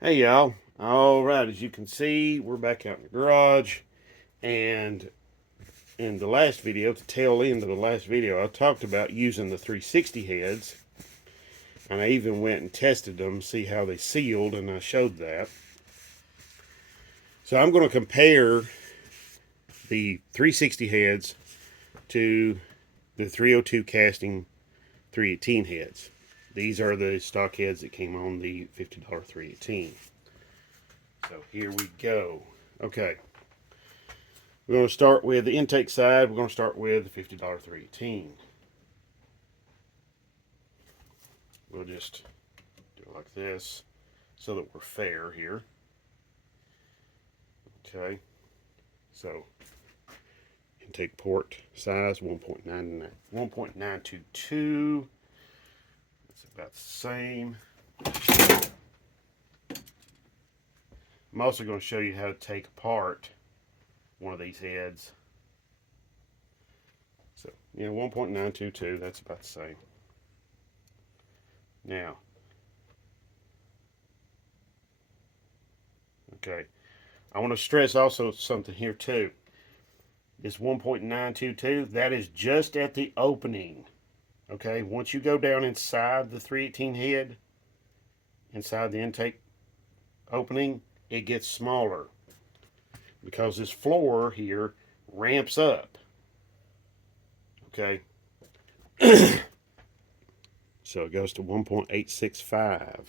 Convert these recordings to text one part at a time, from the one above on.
Hey y'all. All right, as you can see, we're back out in the garage. And in the last video, the tail end of the last video, I talked about using the 360 heads. And I even went and tested them, see how they sealed, and I showed that. So I'm going to compare the 360 heads to the 302 casting 318 heads. These are the stock heads that came on the $50 318. So here we go. Okay. We're going to start with the intake side. We're going to start with the $50 318. We'll just do it like this so that we're fair here. Okay. So intake port size 1.922. That's about the same. I'm also going to show you how to take apart one of these heads. So, 1.922, that's about the same. Now, okay, I want to stress also something here too. This 1.922, that is just at the opening. Okay, once you go down inside the 318 head, inside the intake opening, it gets smaller because this floor here ramps up. Okay, so it goes to 1.865.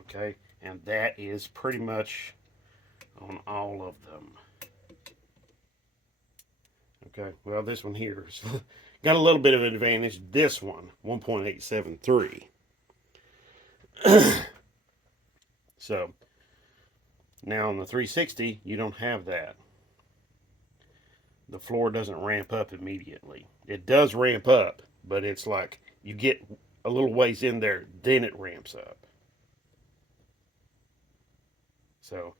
Okay, and that is pretty much on all of them. Okay, well, this one here's got a little bit of an advantage. This one, 1.873. So now on the 360, you don't have that. The floor doesn't ramp up immediately. It does ramp up, but it's like you get a little ways in there, then it ramps up. So,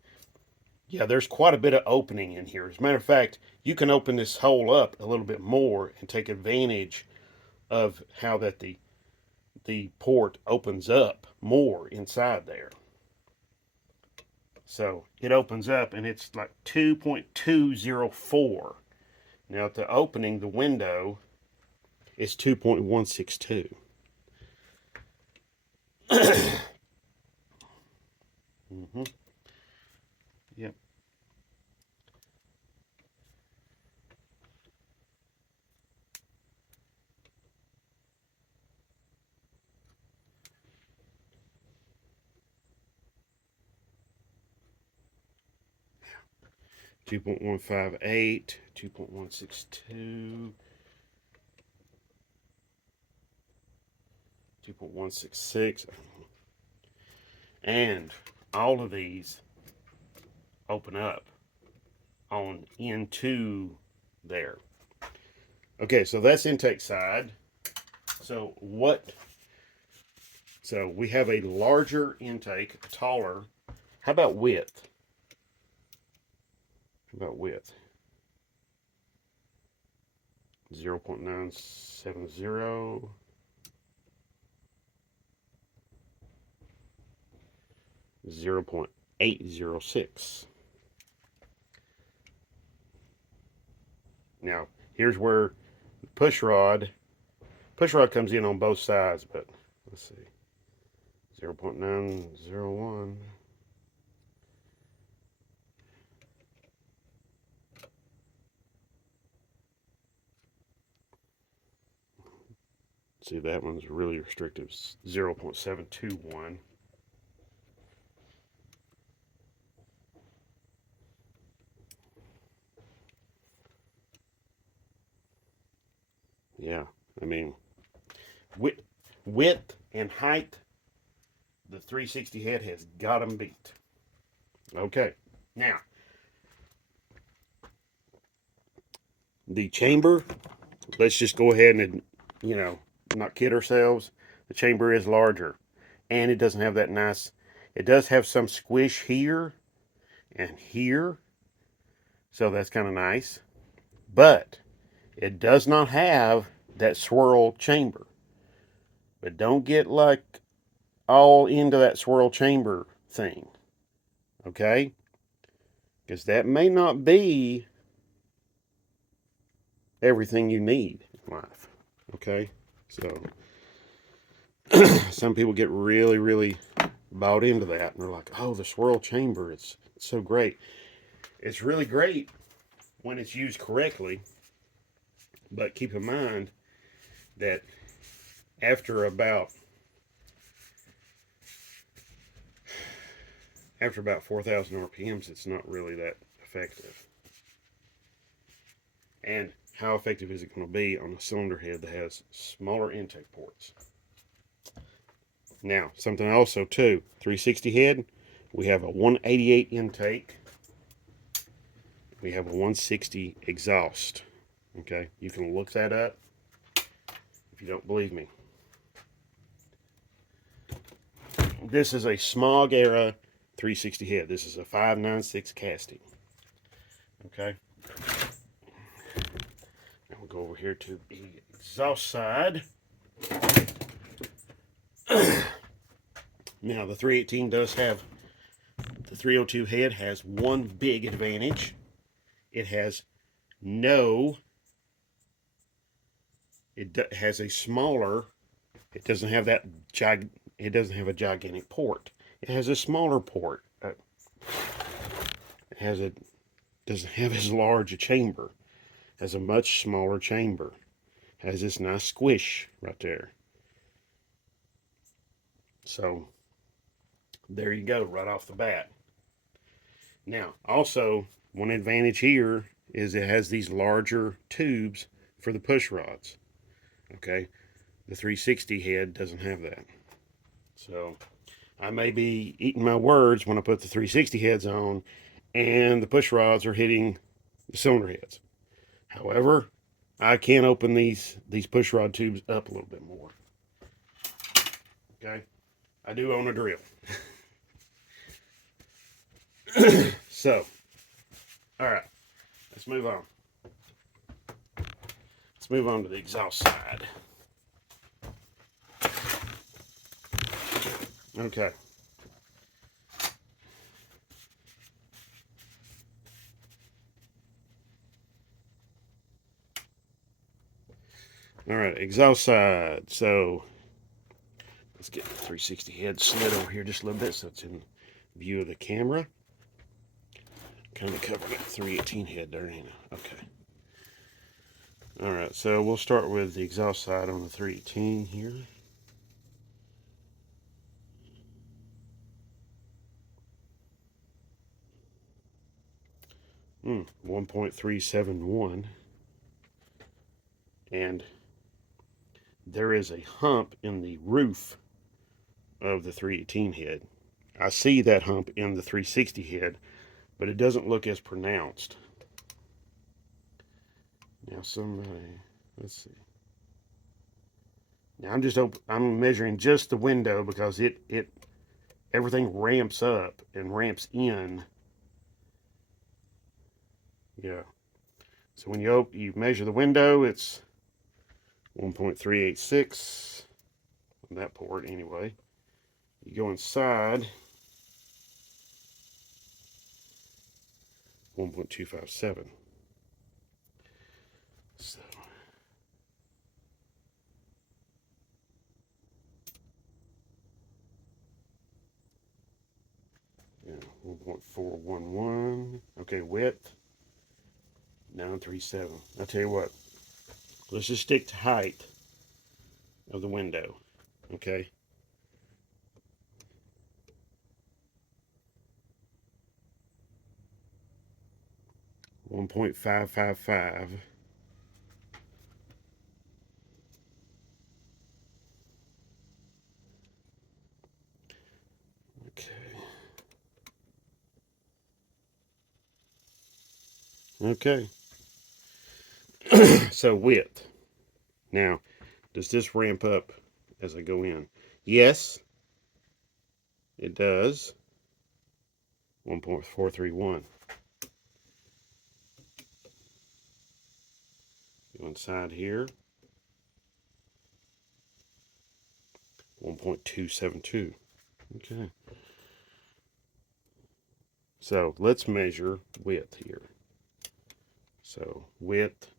yeah, there's quite a bit of opening in here. As a matter of fact, you can open this hole up a little bit more and take advantage of how that the port opens up more inside there. So it opens up and it's like 2.204. Now at the opening, the window is 2.162. Mm-hmm. Yep. 2.158, 2.162, 2.166. And all of these open up on into there. Okay, so that's intake side. So what? So we have a larger intake, taller. How about width? How about width? 0.970. 0.806. Now, here's where the push rod comes in on both sides, but let's see. 0.901. See, that one's really restrictive. 0.721. Yeah, I mean, width and height, the 360 head has got them beat. Okay, now the chamber, let's just go ahead and, not kid ourselves. The chamber is larger and it doesn't have that nice, it does have some squish here and here. So that's kind of nice. But it does not have that swirl chamber. But don't get like all into that swirl chamber thing. Okay? Because that may not be everything you need in life. Okay? So, some people get really, really bought into that. And they're like, oh, the swirl chamber, it's so great. It's really great when it's used correctly. But keep in mind that after about 4,000 RPMs, it's not really that effective. And how effective is it going to be on a cylinder head that has smaller intake ports? Now, something also too, 360 head, we have a 188 intake. We have a 160 exhaust. Okay, you can look that up if you don't believe me. This is a Smog era 360 head. This is a 596 casting. Okay. Now we'll go over here to the exhaust side. Now the 318 does have, the 302 head has one big advantage. It has it has a smaller, it doesn't have that it doesn't have a gigantic port. It has a smaller port. It doesn't have as large a chamber. It has a much smaller chamber. It has this nice squish right there. So there you go, right off the bat. Now, also, one advantage here is it has these larger tubes for the push rods. Okay, the 360 head doesn't have that. So I may be eating my words when I put the 360 heads on and the push rods are hitting the cylinder heads. However, I can open these push rod tubes up a little bit more. Okay, I do own a drill. So, all right, let's move on. Let's move on to the exhaust side. Okay. All right, exhaust side. So let's get the 360 head slid over here just a little bit so it's in view of the camera. Kind of covering that 318 head there, ain't it? Okay. All right, so we'll start with the exhaust side on the 318 here. Hmm, 1.371. And there is a hump in the roof of the 318 head. I see that hump in the 360 head, but it doesn't look as pronounced. Now let's see. Now I'm measuring just the window because everything ramps up and ramps in. Yeah. So when you measure the window, it's 1.386 on that port anyway. You go inside, 1.257. So yeah, 1.411. Okay, width 937. I'll tell you what. Let's just stick to height of the window. Okay. .555. Okay. Okay. So width. Now, does this ramp up as I go in? Yes, it does. 1.431. Go inside here. 1.272. Okay. So let's measure width here. So width,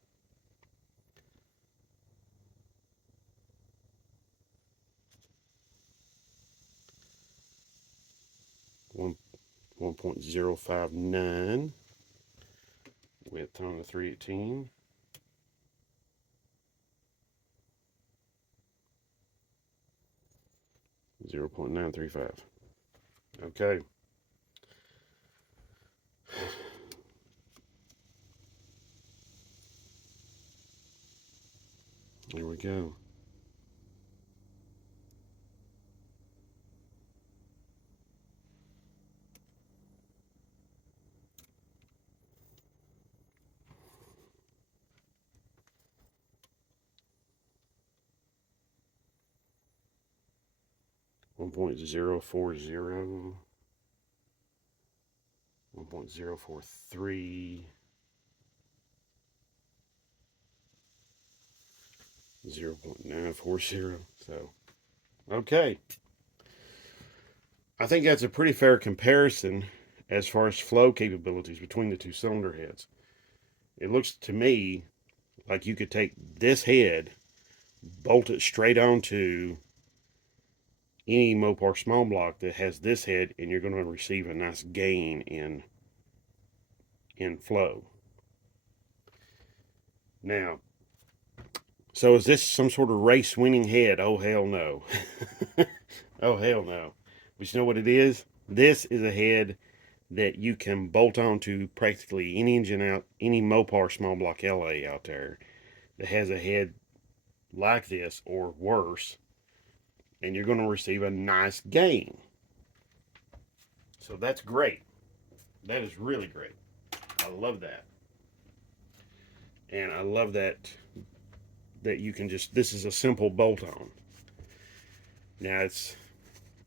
1.059. Width on the 318. 0.935. Okay. There we go. One point zero four zero, 1.043, 0.940. So, okay. I think that's a pretty fair comparison as far as flow capabilities between the two cylinder heads. It looks to me like you could take this head, bolt it straight onto any Mopar small block that has this head, and you're going to receive a nice gain in flow. Now, so is this some sort of race winning head? Oh hell no. Oh hell no. But you know what it is? This is a head that you can bolt onto practically any engine out, any Mopar small block LA out there that has a head like this or worse, and you're going to receive a nice gain. So that's great. That is really great. I love that. And I love that you can just, this is a simple bolt on. Now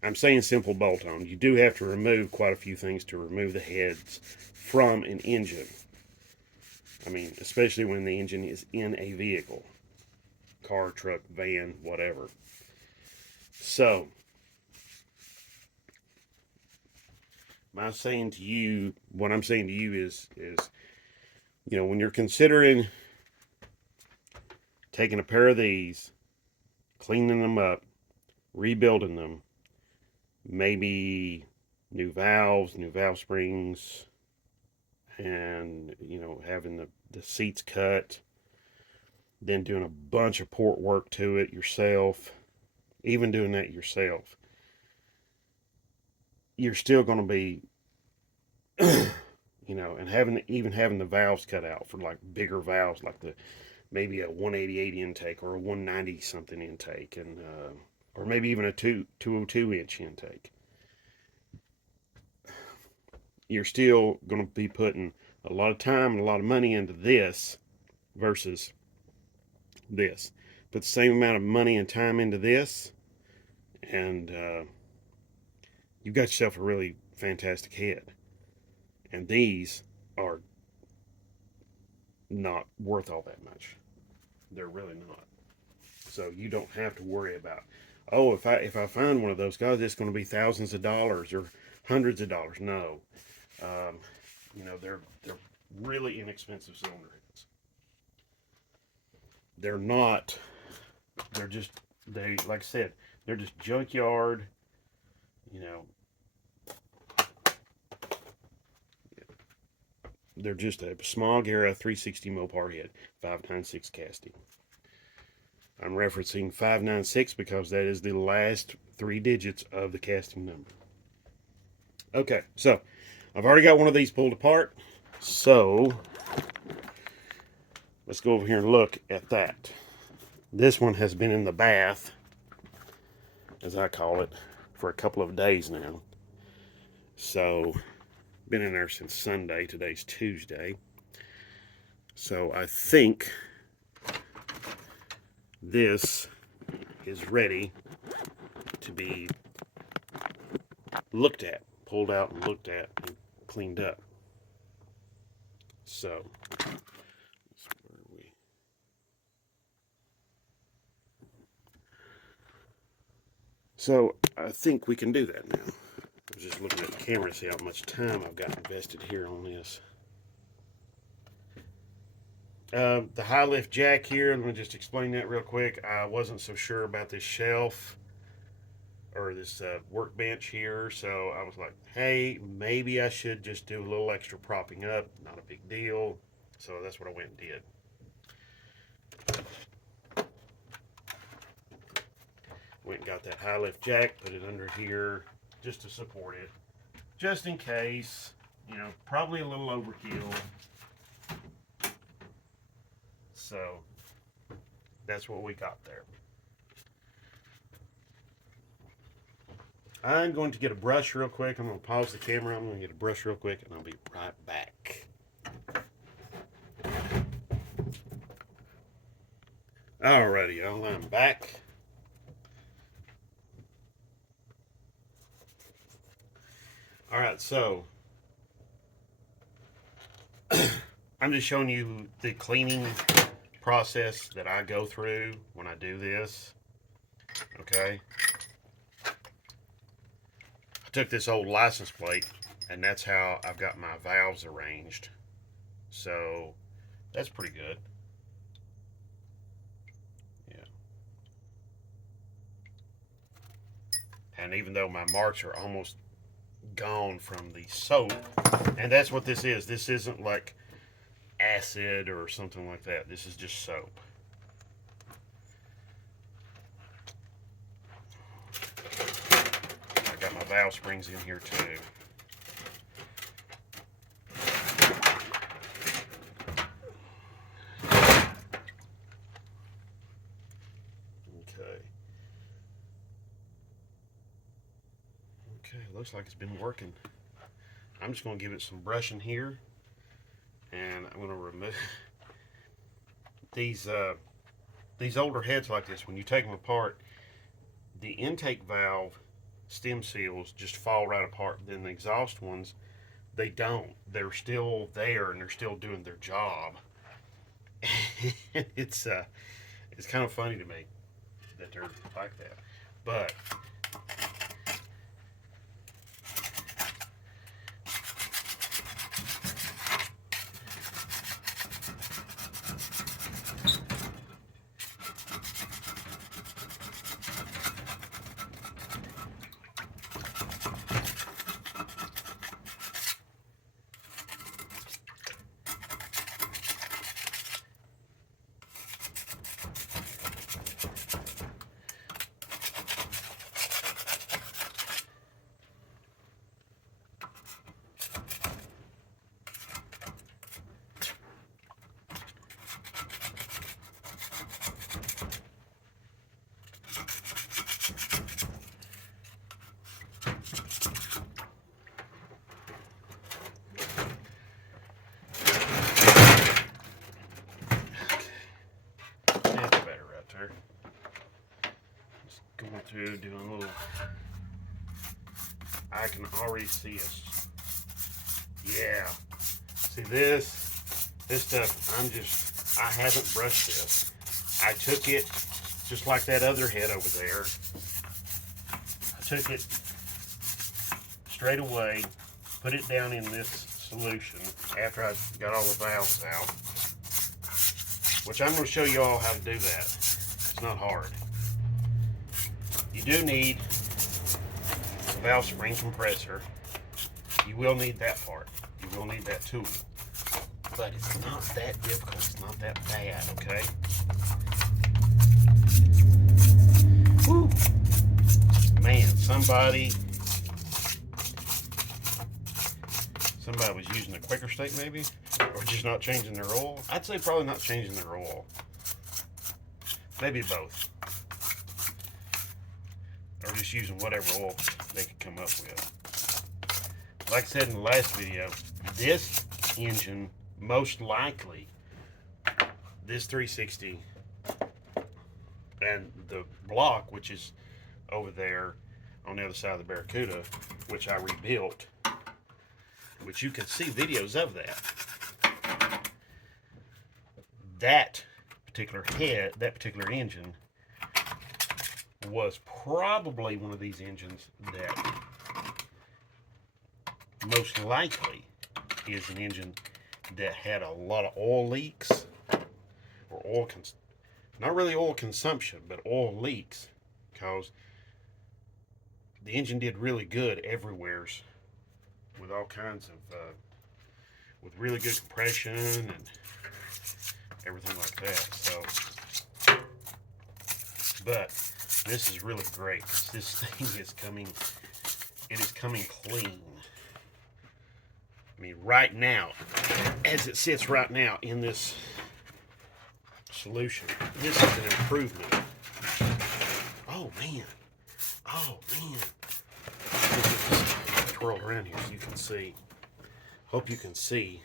I'm saying simple bolt on. You do have to remove quite a few things to remove the heads from an engine. I mean, especially when the engine is in a vehicle, car, truck, van, whatever. So, what I'm saying to you is, when you're considering taking a pair of these, cleaning them up, rebuilding them, maybe new valves, new valve springs, and having the seats cut, then doing a bunch of port work to it yourself, even doing that yourself, you're still going to be and having the valves cut out for like bigger valves, like maybe a 188 intake or a 190 something intake, and or maybe even a 202 inch intake. You're still going to be putting a lot of time and a lot of money into this versus this. Put the same amount of money and time into this, and you've got yourself a really fantastic head. And these are not worth all that much. They're really not. So you don't have to worry about, oh, if I find one of those, God, it's going to be thousands of dollars or hundreds of dollars. No, they're really inexpensive cylinder heads. They're not. Like I said, they're just junkyard. They're just a Smog era 360 Mopar head, 596 casting. I'm referencing 596 because that is the last 3 digits of the casting number. Okay, so I've already got one of these pulled apart. So let's go over here and look at that. This one has been in the bath, as I call it, for a couple of days now. So, been in there since Sunday. Today's Tuesday. So I think this is ready to be looked at, pulled out and looked at and cleaned up. So, I think we can do that now. was just looking at the camera to see how much time I've got invested here on this. The high lift jack here, let me just explain that real quick. I wasn't so sure about this shelf or this workbench here, so I was like, hey, maybe I should just do a little extra propping up. Not a big deal. So that's what I went and did. Went and got that high lift jack, put it under here just to support it, just in case, you know, probably a little overkill. So that's what we got there. I'm going to get a brush real quick. I'm going to pause the camera. I'm going to get a brush real quick, and I'll be right back. Alrighty, y'all, I'm back. Alright, so I'm just showing you the cleaning process that I go through when I do this. Okay. I took this old license plate, and that's how I've got my valves arranged. So that's pretty good. Yeah. And even though my marks are almost gone from the soap, and that's what this is. This isn't like acid or something like that. This is just soap. I got my valve springs in here too. Okay, looks like it's been working. I'm just going to give it some brushing here, and I'm going to remove these older heads like this. When you take them apart, the intake valve stem seals just fall right apart. Then the exhaust ones, they don't. They're still there and they're still doing their job. It's kind of funny to me that they're like that, but through doing a little. I can already see it. Yeah. See this stuff, I haven't brushed this. I took it just like that other head over there. I took it straight away, put it down in this solution after I got all the valves out, which I'm going to show you all how to do that. It's not hard. You do need a valve spring compressor. You will need that part. You will need that tool. But it's not that difficult. It's not that bad, okay? Woo! Man, somebody was using a quicker state maybe, or just not changing their oil. I'd say probably not changing their oil. Maybe both. Or just using whatever oil they could come up with. Like I said in the last video, this engine, most likely, this 360 and the block, which is over there on the other side of the Barracuda, which I rebuilt, which you can see videos of that. That particular head, that particular engine, was probably one of these engines that most likely is an engine that had a lot of oil leaks, or not really oil consumption, but oil leaks, because the engine did really good everywheres with all kinds of with really good compression and everything like that. So, but this is really great. This thing is coming. It is coming clean. I mean, right now, as it sits right now in this solution, this is an improvement. Oh man. Oh man. Just twirl around here so you can see. Hope you can see.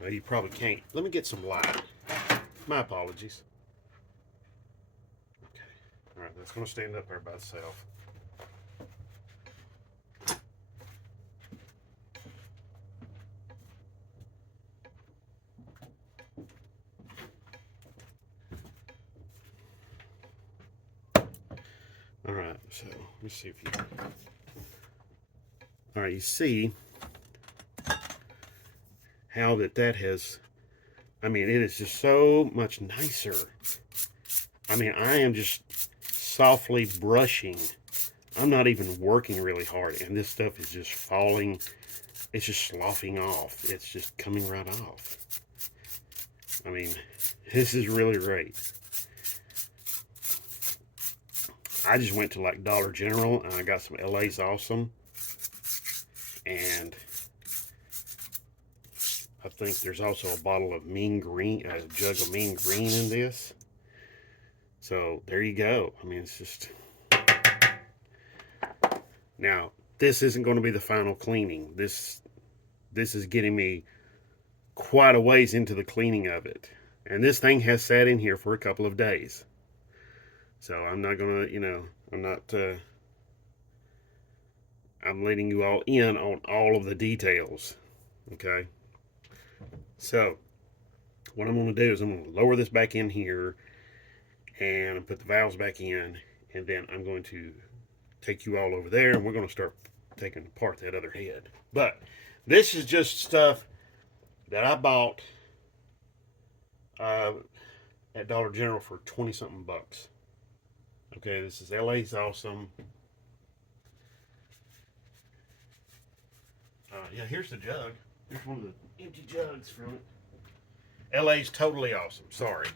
Well, you probably can't. Let me get some light. My apologies. Okay. All right, that's going to stand up there by itself. All right, so let me see if you. All right, you see how that has. I mean, it is just so much nicer. I mean, I am just softly brushing. I'm not even working really hard, and this stuff is just falling. It's just sloughing off. It's just coming right off. I mean, this is really great. I just went to like Dollar General and I got some LA's Awesome, and I think there's also a bottle of Mean Green, a jug of Mean Green in this. So there you go. I mean, it's just. Now, this isn't going to be the final cleaning. This is getting me quite a ways into the cleaning of it. And this thing has sat in here for a couple of days. So I'm not going to, I'm letting you all in on all of the details. Okay? So, what I'm going to do is I'm going to lower this back in here and put the valves back in, and then I'm going to take you all over there and we're going to start taking apart that other head. But this is just stuff that I bought at Dollar General for 20 something bucks. Okay, this is LA's Awesome. Yeah, here's the jug. Here's one of the empty jugs from it. LA's Totally Awesome. Sorry.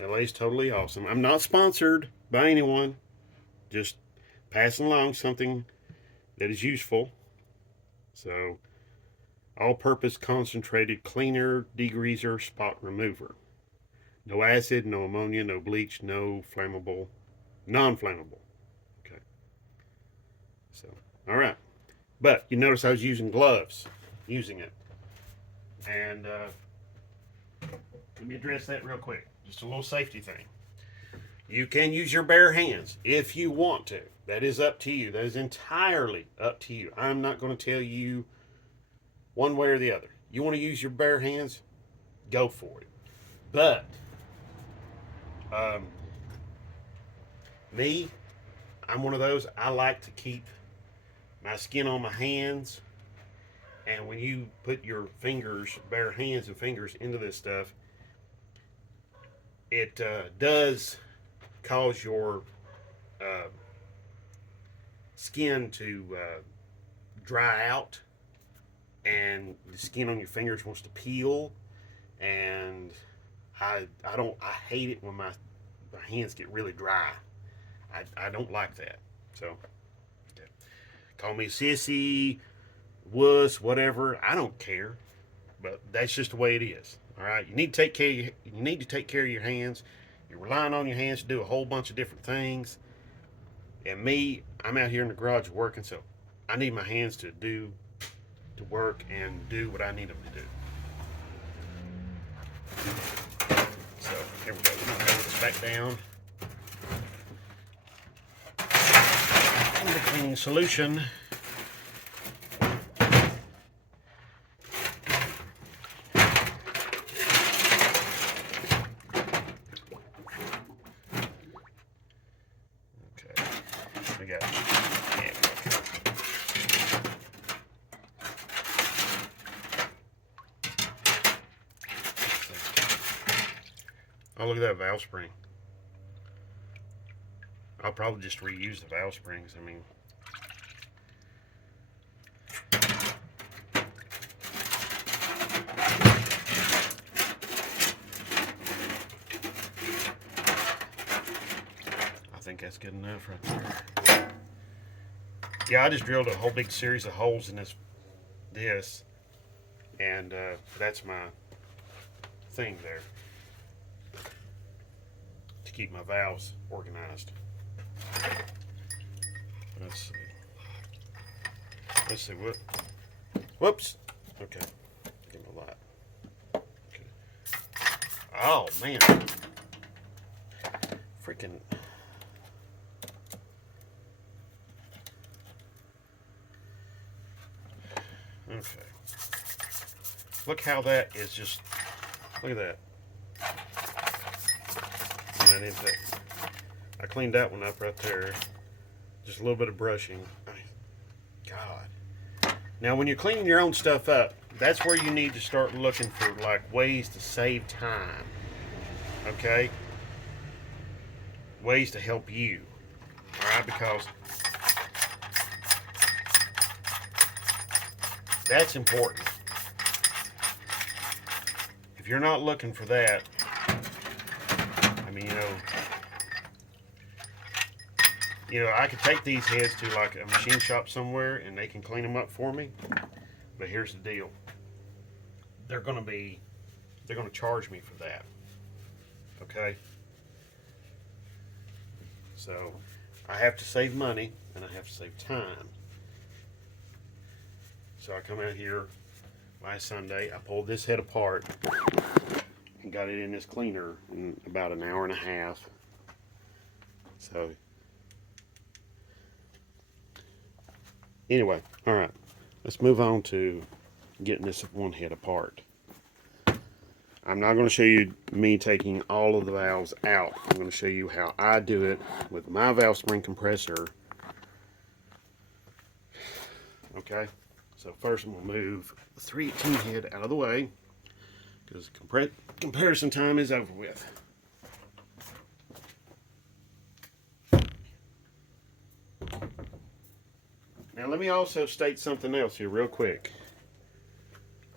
LA's Totally Awesome. I'm not sponsored by anyone. Just passing along something that is useful. So, all-purpose concentrated cleaner, degreaser, spot remover. No acid, no ammonia, no bleach, no flammable, non-flammable. Okay. So, all right. But you notice I was using gloves, using it. And let me address that real quick. Just a little safety thing. You can use your bare hands if you want to. That is up to you. That is entirely up to you. I'm not going to tell you one way or the other. You want to use your bare hands? Go for it. But me, I'm one of those. I like to keep my skin on my hands. And when you put your fingers, bare hands and fingers into this stuff, it does cause your skin to dry out, and the skin on your fingers wants to peel, and I hate it when my hands get really dry. I don't like that. So okay. Call me sissy, wuss, whatever. I don't care, but that's just the way it is. All right, you need to take care of your hands. You're relying on your hands to do a whole bunch of different things. And me, I'm out here in the garage working, so I need my hands to work and do what I need them to do. So here we go. We're gonna put this back down. And the cleaning solution. Oh, look at that valve spring. I'll probably just reuse the valve springs. I mean, I think that's good enough right there. Yeah, I just drilled a whole big series of holes in this, and that's my thing there to keep my valves organized. Let's see. Let's see what. Whoops. Okay. Give me a light. Okay. Oh man. Freaking. Okay. Look how that is just. Look at that. And I cleaned that one up right there. Just a little bit of brushing. God. Now, when you're cleaning your own stuff up, that's where you need to start looking for like ways to save time. Okay? Ways to help you. Alright, because that's important. If you're not looking for that, I mean, I could take these heads to like a machine shop somewhere and they can clean them up for me. But here's the deal. They're going to charge me for that. Okay? So, I have to save money and I have to save time. So I come out here last Sunday, I pulled this head apart and got it in this cleaner in about an hour and a half. So, anyway, all right, let's move on to getting this one head apart. I'm not going to show you me taking all of the valves out. I'm going to show you how I do it with my valve spring compressor. Okay, so first I'm going to move the 318 head out of the way because comparison time is over with. Now let me also state something else here real quick.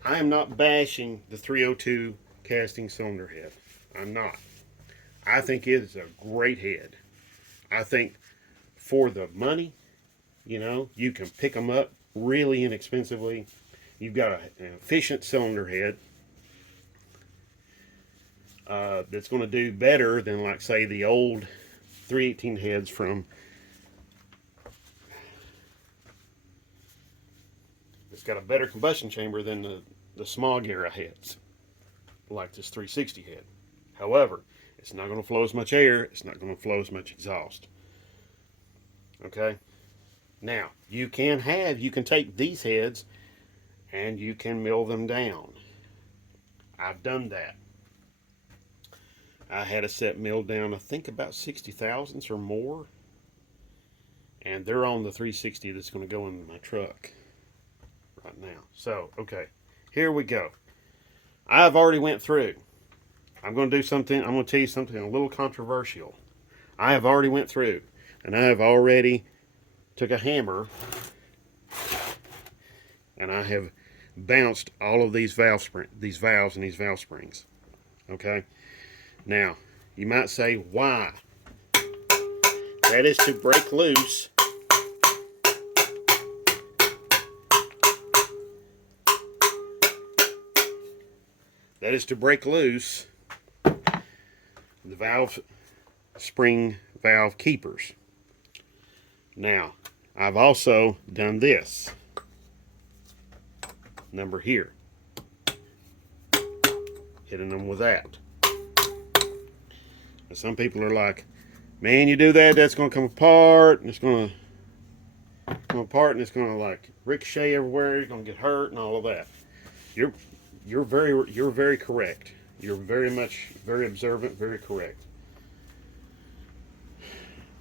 I am not bashing the 302 casting cylinder head. I'm not. I think it is a great head. I think for the money, you can pick them up really inexpensively. You've got an efficient cylinder head that's going to do better than, like, say, the old 318 heads from. It's got a better combustion chamber than the smog era heads, like this 360 head. However, it's not going to flow as much air. It's not going to flow as much exhaust. Okay? Now, you can take these heads and you can mill them down. I've done that. I had a set milled down, I think about 60 thousandths or more. And they're on the 360 that's going to go in my truck right now. So, okay, here we go. I've already went through. I'm going to tell you something a little controversial. I have already went through, and I have already took a hammer, and I have bounced all of these valves and these valve springs. Okay? Now, you might say, why? That is to break loose the valve spring valve keepers. Now, I've also done this number here, hitting them with that. And some people are like, man, you do that, that's going to come apart, and it's going to come apart, and it's going to like ricochet everywhere. You're going to get hurt and all of that. You're very correct. You're very observant, very correct.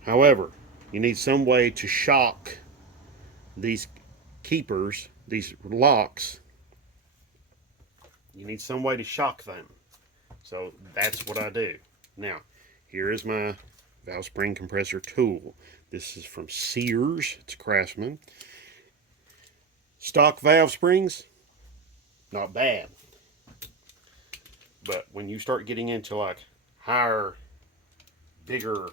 However, you need some way to shock these keepers, these locks. You need some way to shock them. So that's what I do. Now, here is my valve spring compressor tool. This is from Sears. It's a Craftsman. Stock valve springs, not bad. But when you start getting into like higher, bigger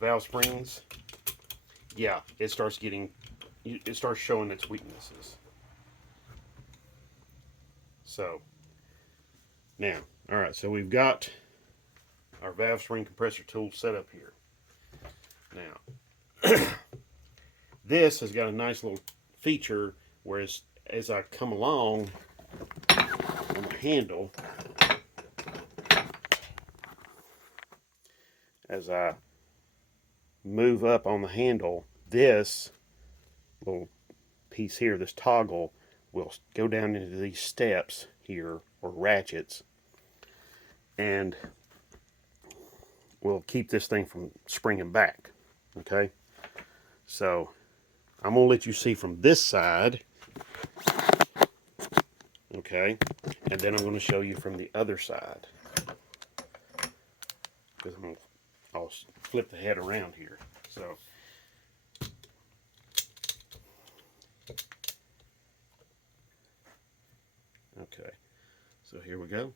valve springs, yeah, it starts showing its weaknesses. So, now, all right, so we've got our valve spring compressor tool set up here. Now, this has got a nice little feature where as I come along on the handle, as I move up on the handle, this little piece here, this toggle, will go down into these steps here, or ratchets, and will keep this thing from springing back. Okay, so I'm gonna let you see from this side, okay, and then I'm going to show you from the other side, because I'll flip the head around here. So okay, so here we go.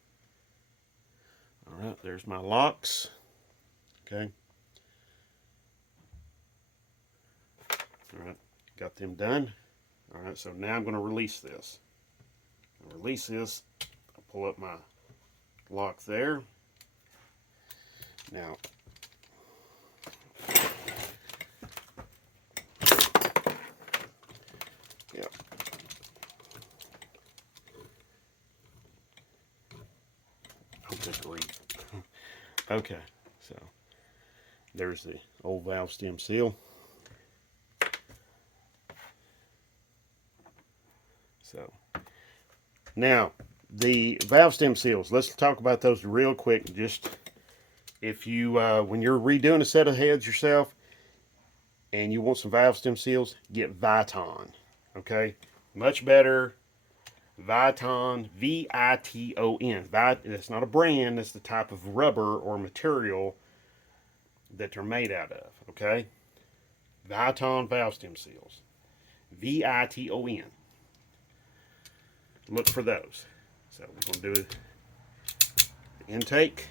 All right, there's my locks. Okay, all right, got them done. All right, so now I'm going to release this. Release this. I'll pull up my lock there. Now, yeah. Oh, good grief. Okay, so there's the old valve stem seal. So now the valve stem seals, let's talk about those real quick. Just if you when you're redoing a set of heads yourself and you want some valve stem seals, get Viton. Okay, much better. Viton, V-I-T-O-N. That's not a brand, that's the type of rubber or material that they're made out of. Okay, Viton valve stem seals, V-I-T-O-N. Look for those. So we're going to do the intake.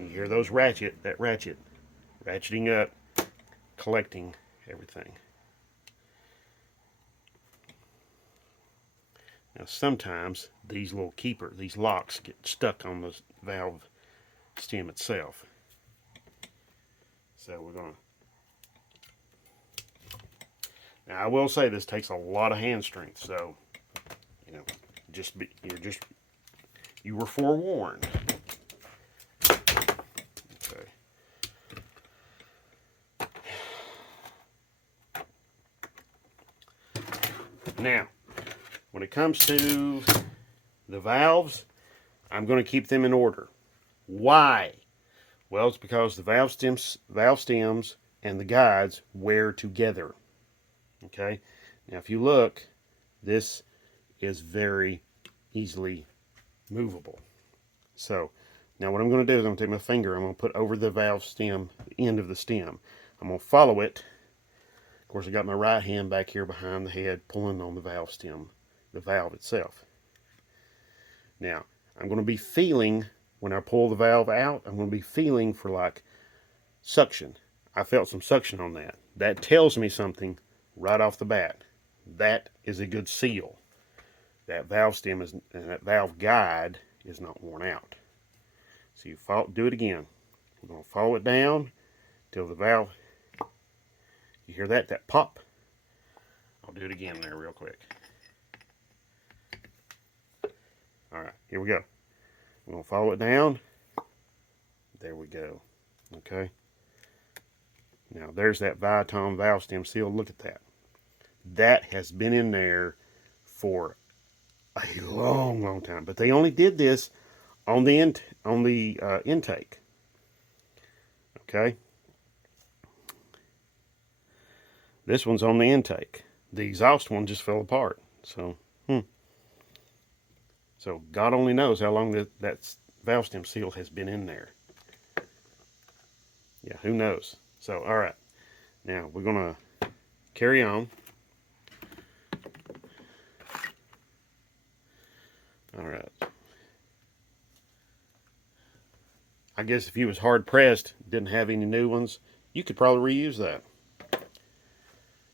You hear those ratcheting up, collecting everything. Now sometimes these locks get stuck on the valve stem itself. So we're going to. Now I will say this takes a lot of hand strength, so you know, you were forewarned. Okay. Now, when it comes to the valves, I'm going to keep them in order. Why? Well, it's because the valve stems and the guides wear together. Okay. Now, if you look, this is very easily movable. So now what I'm going to do is I'm going to take my finger, I'm going to put over the valve stem, the end of the stem. I'm going to follow it. Of course, I got my right hand back here behind the head pulling on the valve stem, the valve itself. Now I'm going to be feeling, when I pull the valve out, I'm going to be feeling for like suction. I felt some suction on that. That tells me something right off the bat. That is a good seal. That valve stem and that valve guide is not worn out. So you do it again. We're going to follow it down till the valve. You hear that pop? I'll do it again there real quick. All right, here we go. We're going to follow it down. There we go. Okay. Now there's that Viton valve stem seal. Look at that. That has been in there for a long time, but they only did this on the intake. Okay, this one's on the intake. The exhaust one just fell apart. So, so God only knows how long valve stem seal has been in there. Yeah, who knows? So, all right. Now, we're going to carry on. All right. I guess if you was hard pressed, didn't have any new ones, you could probably reuse that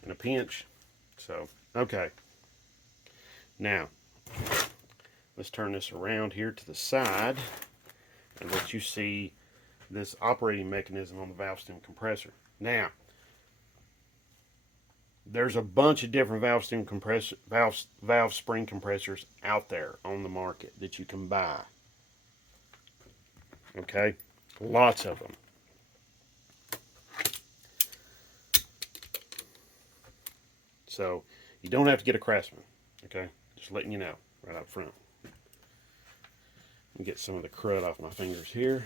in a pinch. So, okay. Now, let's turn this around here to the side and let you see this operating mechanism on the valve stem compressor. Now, there's a bunch of different valve stem compressor, valve spring compressors out there on the market that you can buy. Okay, lots of them. So you don't have to get a Craftsman. Okay, just letting you know right up front. Let me get some of the crud off my fingers here.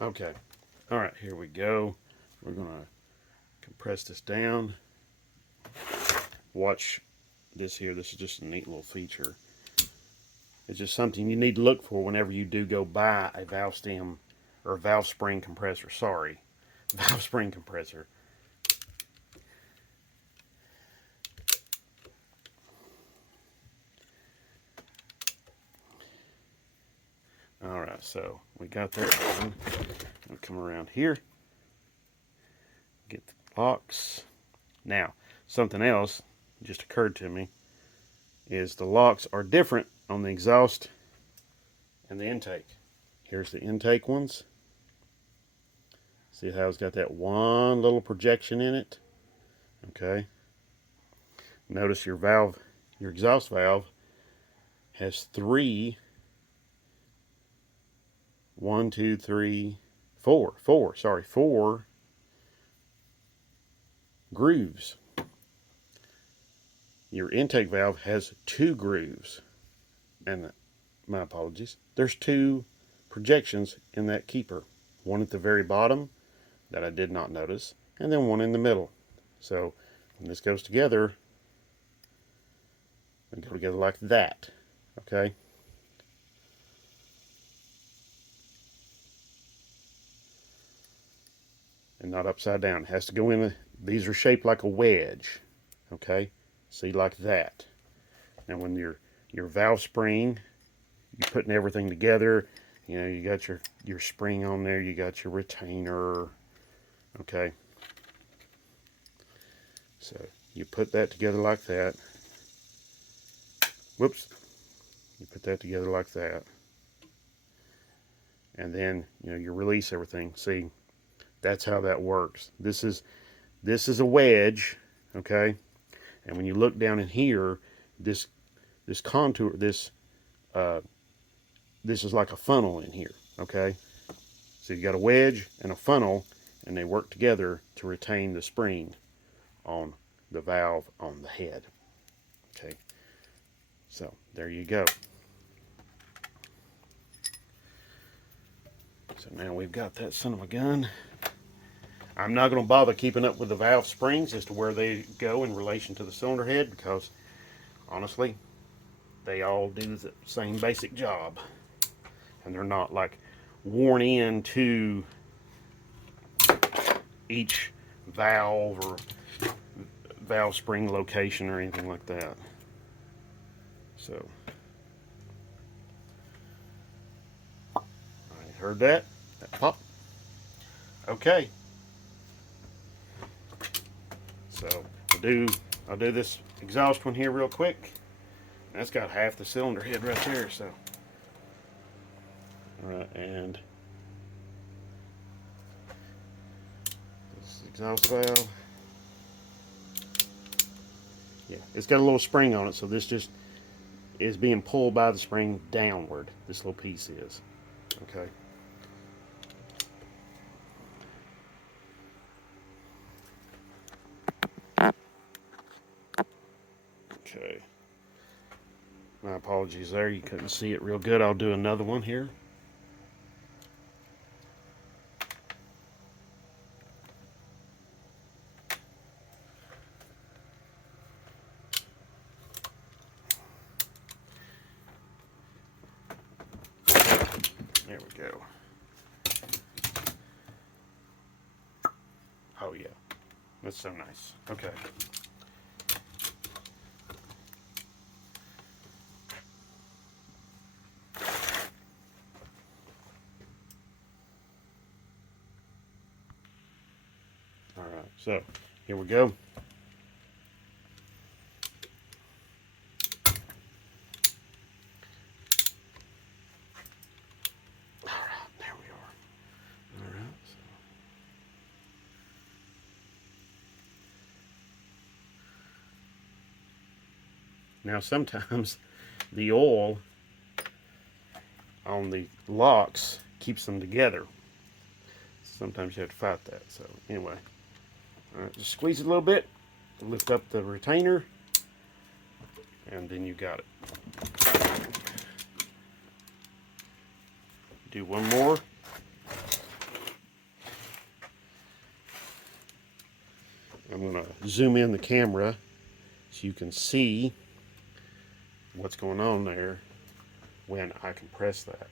Okay, all right, here we go. We're gonna compress this down. Watch this here. This is just a neat little feature. It's just something you need to look for whenever you do go buy a valve stem or valve spring compressor. Sorry, valve spring compressor. All right, so we got that done. We'll come around here, get the locks. Now, something else just occurred to me is the locks are different on the exhaust and the intake. Here's the intake ones. See how it's got that one little projection in it? Okay. Notice your valve, your exhaust valve has four grooves. Your intake valve has 2 grooves. And my apologies. There's 2 projections in that keeper. One at the very bottom that I did not notice, and then one in the middle. So when this goes together, they go together like that. Okay? And not upside down. It has to go in. These are shaped like a wedge. Okay? See, like that. And when your valve spring, you're putting everything together, you know, you got your spring on there, you got your retainer. Okay? So you put that together like that. Whoops. You put that together like that. And then, you know, you release everything. See, that's how that works. This is a wedge, okay? And when you look down in here, this contour, this is like a funnel in here, okay? So you got a wedge and a funnel, and they work together to retain the spring on the valve on the head. Okay, so there you go. So now we've got that son of a gun. I'm not going to bother keeping up with the valve springs as to where they go in relation to the cylinder head, because honestly, they all do the same basic job, and they're not like worn in to each valve or valve spring location or anything like that. So I heard that pop. Okay, so I'll do this exhaust one here real quick. That's got half the cylinder head right there. So all right, and this exhaust valve. Yeah, it's got a little spring on it, so this just is being pulled by the spring downward. This little piece is. Okay. My apologies there. You couldn't see it real good. I'll do another one here. There we go. Oh yeah, that's so nice. Okay. All right, so here we go. All right, there we are. All right. Now sometimes the oil on the locks keeps them together. Sometimes you have to fight that. So anyway, all right, just squeeze it a little bit, lift up the retainer, and then you got it. Do one more. I'm going to zoom in the camera so you can see what's going on there when I compress that.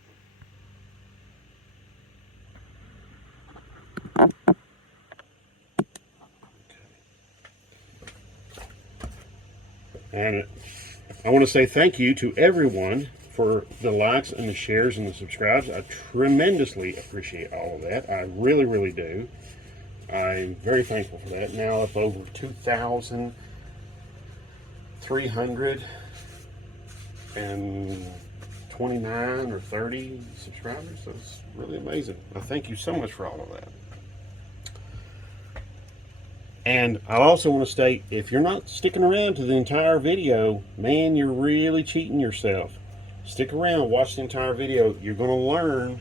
And I want to say thank you to everyone for the likes and the shares and the subscribes. I tremendously appreciate all of that. I really, really do. I'm very thankful for that. Now up over 2,329 or 30 subscribers. So it's really amazing. I thank you so much for all of that. And I also want to state, if you're not sticking around to the entire video, man, you're really cheating yourself. Stick around, watch the entire video. You're going to learn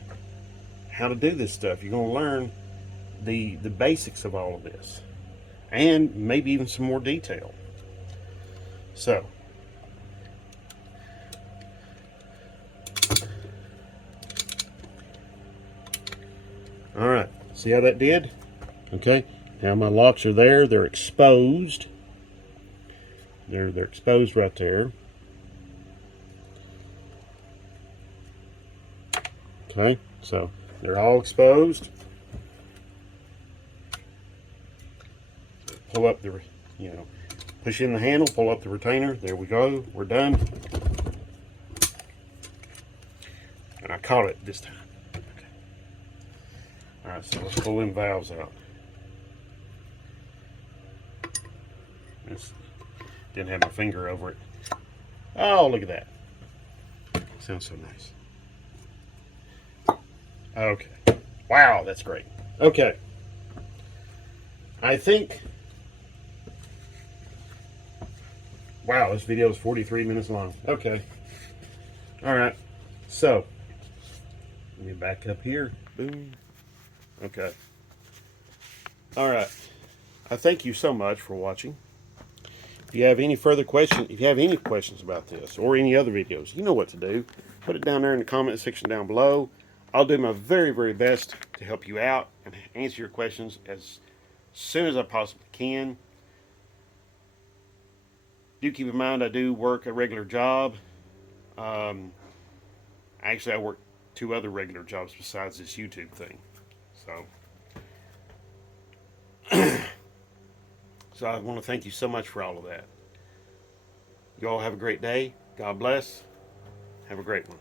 how to do this stuff. You're going to learn the basics of all of this, and maybe even some more detail. So, all right, see how that did? Okay. Now my locks are there. They're exposed. They're exposed right there. Okay, so they're all exposed. Pull up the, push in the handle, pull up the retainer. There we go. We're done. And I caught it this time. Okay. All right, so let's pull them valves out. Didn't have my finger over it. Oh, look at that. Sounds so nice. Okay. Wow, that's great. Okay. I think, wow, this video is 43 minutes long. Okay. All right. So, let me back up here. Boom. Okay. All right. I thank you so much for watching. If you have any further questions, if you have any questions about this or any other videos, you know what to do. Put it down there in the comment section down below. I'll do my very, very best to help you out and answer your questions as soon as I possibly can. Do keep in mind I do work a regular job. Actually, I work 2 other regular jobs besides this YouTube thing. So I want to thank you so much for all of that. You all have a great day. God bless. Have a great one.